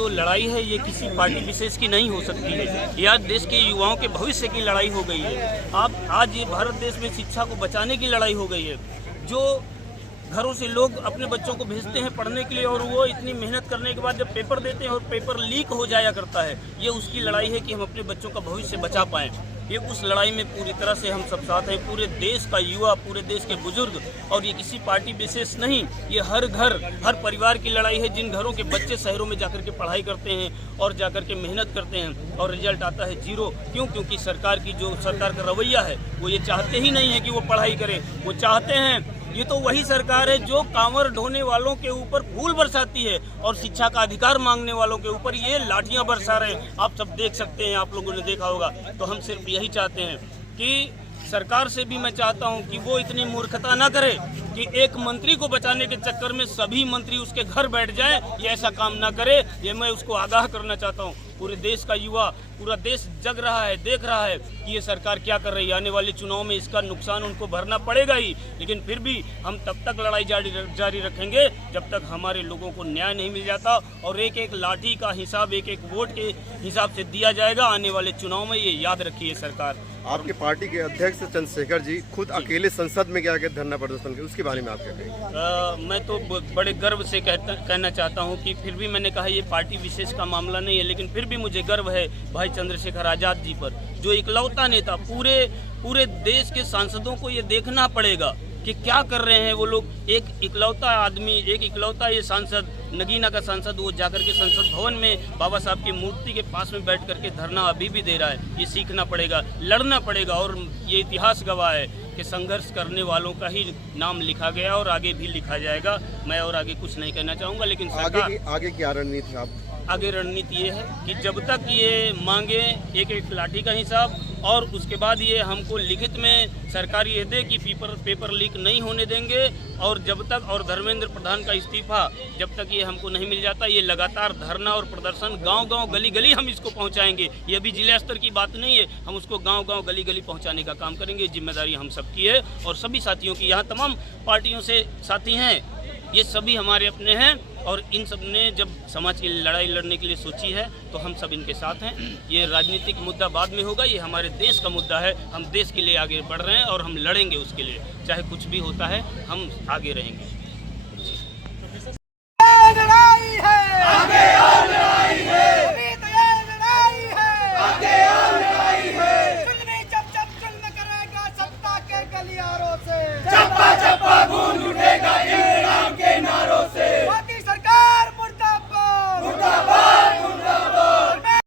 जो लड़ाई है ये किसी पार्टी विशेष की नहीं हो सकती है। ये आज देश के युवाओं के भविष्य की लड़ाई हो गई है। आज ये भारत देश में शिक्षा को बचाने की लड़ाई हो गई है। जो घरों से लोग अपने बच्चों को भेजते हैं पढ़ने के लिए और वो इतनी मेहनत करने के बाद जब पेपर देते हैं और पेपर लीक हो जाया करता है, ये उसकी लड़ाई है कि हम अपने बच्चों का भविष्य बचा पाएँ। ये उस लड़ाई में पूरी तरह से हम सब साथ हैं, पूरे देश का युवा, पूरे देश के बुजुर्ग, और ये किसी पार्टी विशेष नहीं, ये हर घर, हर परिवार की लड़ाई है। जिन घरों के बच्चे शहरों में जाकर के पढ़ाई करते हैं और जाकर के मेहनत करते हैं और रिजल्ट आता है 0, क्योंकि सरकार का रवैया है, वो ये चाहते ही नहीं है कि वो पढ़ाई करे। वो चाहते हैं, ये तो वही सरकार है जो कांवर ढोने वालों के ऊपर फूल बरसाती है और शिक्षा का अधिकार मांगने वालों के ऊपर ये लाठियां बरसा रहे हैं। आप सब देख सकते हैं, आप लोगों ने देखा होगा। तो हम सिर्फ यही चाहते हैं कि सरकार से भी मैं चाहता हूं कि वो इतनी मूर्खता ना करे कि एक मंत्री को बचाने के चक्कर में सभी मंत्री उसके घर बैठ जाएं। ये ऐसा काम ना करे, ये मैं उसको आगाह करना चाहता हूं। पूरे देश का युवा, पूरा देश जग रहा है, देख रहा है कि ये सरकार क्या कर रही है। आने वाले चुनाव में इसका नुकसान उनको भरना पड़ेगा ही, लेकिन फिर भी हम तब तक लड़ाई जारी रखेंगे जब तक हमारे लोगों को न्याय नहीं मिल जाता। और एक एक लाठी का हिसाब एक एक वोट के हिसाब से दिया जाएगा आने वाले चुनाव में, ये याद रखिए सरकार। आपके पार्टी के अध्यक्ष चंद्रशेखर जी खुद अकेले संसद में गया धरना प्रदर्शन के, उसके बारे में आप क्या कहेंगे? मैं तो बड़े गर्व से कहना चाहता हूं कि फिर भी मैंने कहा ये पार्टी विशेष का मामला नहीं है, लेकिन फिर भी मुझे गर्व है भाई चंद्रशेखर आज़ाद जी पर, जो इकलौता नेता। पूरे देश के सांसदों को ये देखना पड़ेगा कि क्या कर रहे हैं वो लोग। एक इकलौता आदमी, एक इकलौता ये सांसद, नगीना का सांसद, वो जाकर के संसद भवन में बाबा साहब की मूर्ति के पास में बैठ करके धरना अभी भी दे रहा है। ये सीखना पड़ेगा, लड़ना पड़ेगा, और ये इतिहास गवाह है कि संघर्ष करने वालों का ही नाम लिखा गया और आगे भी लिखा जाएगा। मैं और आगे कुछ नहीं कहना चाहूँगा, लेकिन आगे क्या रणनीति है? आगे रणनीति ये है कि जब तक ये मांगे एक एक लाठी का हिसाब, और उसके बाद ये हमको लिखित में सरकार ये दे कि पेपर लीक नहीं होने देंगे, और जब तक, और धर्मेंद्र प्रधान का इस्तीफा जब तक ये हमको नहीं मिल जाता, ये लगातार धरना और प्रदर्शन गांव-गांव, गली-गली हम इसको पहुंचाएंगे। ये अभी जिला स्तर की बात नहीं है, हम उसको गांव-गांव, गली-गली पहुंचाने का काम करेंगे। जिम्मेदारी हम सबकी है और सभी साथियों की। यहाँ तमाम पार्टियों से साथी हैं, ये सभी हमारे अपने हैं, और इन सब ने जब समाज की लड़ाई लड़ने के लिए सोची है तो हम सब इनके साथ हैं। ये राजनीतिक मुद्दा बाद में होगा, ये हमारे देश का मुद्दा है। हम देश के लिए आगे बढ़ रहे हैं और हम लड़ेंगे उसके लिए, चाहे कुछ भी होता है, हम आगे रहेंगे। लड़ाई है, आगे